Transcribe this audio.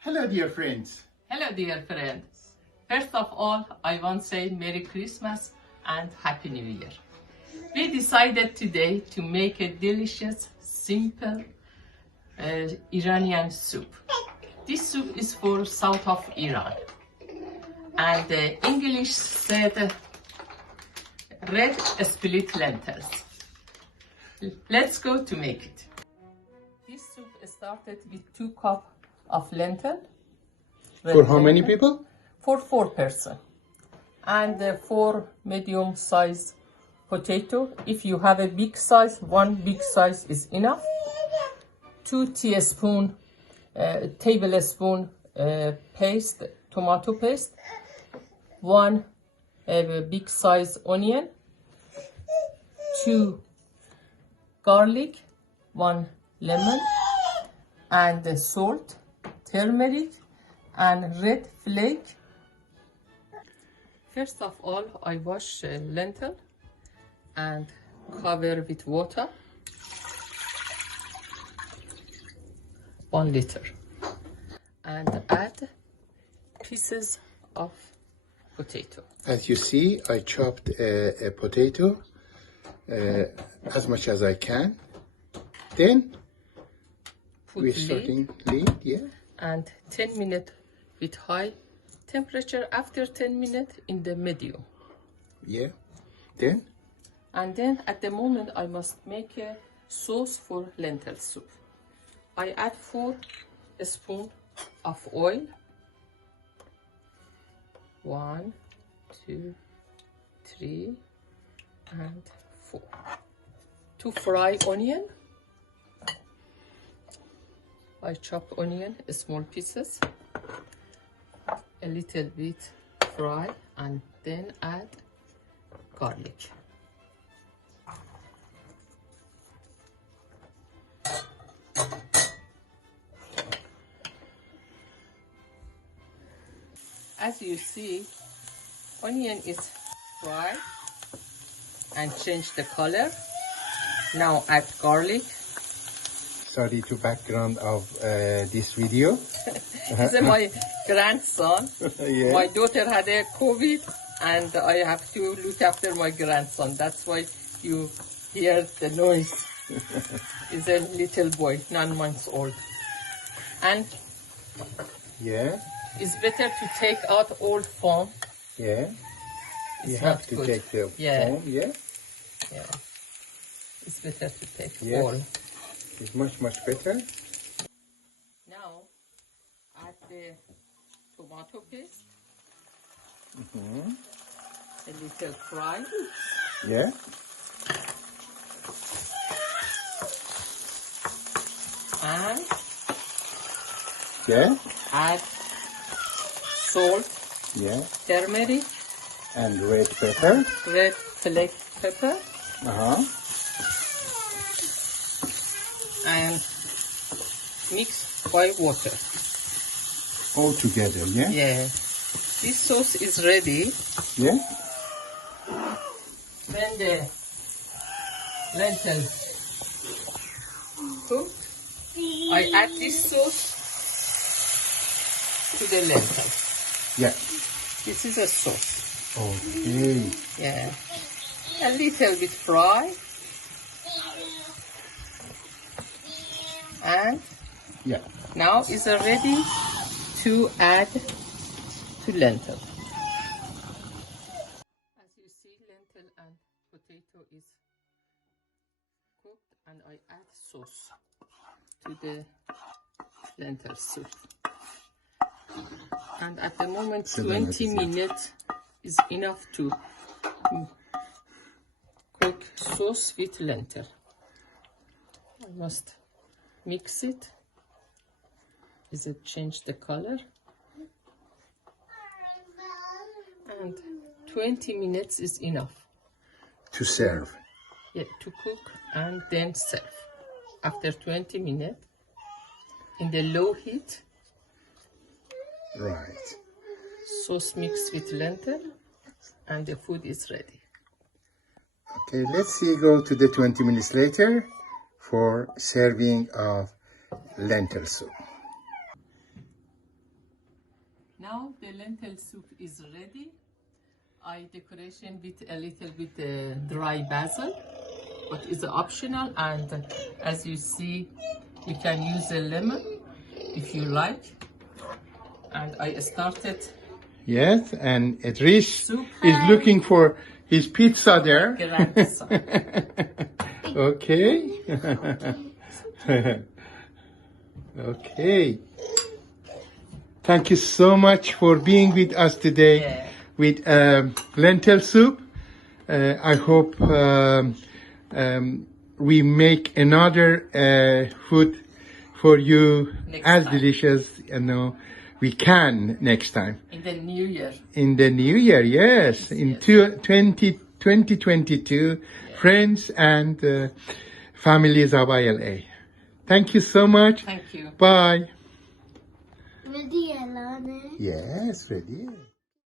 Hello, dear friends. Hello, dear friends. First of all, I want to say Merry Christmas and Happy New Year. We decided today to make a delicious, simple Iranian soup. This soup is for south of Iran. And the English said red split lentils. Let's go to make it. This soup started with 2 cups of lentil. For how many people? For 4 persons. And 4 medium size potato. If you have a big size, 1 big size is enough. 2 tablespoon paste, tomato paste. 1 big size onion. 2 garlic. 1 lemon. And salt, turmeric, and red flake. First of all, I wash lentil and cover with water. 1 liter. And add pieces of potato. As you see, I chopped a potato as much as I can. Then we're starting lid, yeah. And 10 minutes with high temperature. After 10 minutes in the medium. Yeah. Then? And then at the moment I must make a sauce for lentil soup. I add 4 spoons of oil. 1, 2, 3, and 4. To fry onion, I chop onion small pieces, a little bit fry, and then add garlic. As you see, onion is fried and change the color. Now add garlic. Sorry to background of this video. This is my grandson. Yeah. My daughter had a COVID and I have to look after my grandson. That's why you hear the noise. He's a little boy, 9 months old. And Yeah. it's better to take out all foam. Yeah. It's You have not to good. take the foam, yeah. Yeah. It's better to take Yes. all. It's much better. Now add the tomato paste. A little fry. Yeah. And Yeah. add salt, Yeah. turmeric, And red pepper. red flake pepper, and mix by water. All together, yeah. Yeah. This sauce is ready. Yeah. When the lentils cooked, I add this sauce to the lentils. Yeah. This is a sauce. Okay. Yeah. A little bit fry. And Yeah. now is ready to add to lentil. As you see, lentil and potato is cooked, and I add sauce to the lentil soup. And at the moment, 20 minutes is enough to cook sauce with lentil. I must mix it. Is it change the color? And 20 minutes is enough. To serve. Yeah, to cook and then serve. After 20 minutes, in the low heat, Right. sauce mixed with lentil, and the food is ready. Okay, let's see, go to the 20 minutes later for serving of lentil soup. lentil soup is ready. I decoration with a little bit dry basil, but it's optional. And as you see, you can use a lemon if you like. And I started. Yes, and Idris Soup. is looking for his pizza there. Grandson. Okay. Okay. Thank you so much for being with us today. Yeah. With lentil soup. I hope we make another food for you Next as time. delicious, we can next time. In the new year. In the new year, yes. In Yes. 2022, friends and families of ILA. Thank you so much. Thank you. Bye. Ready, Alana? Yes, ready.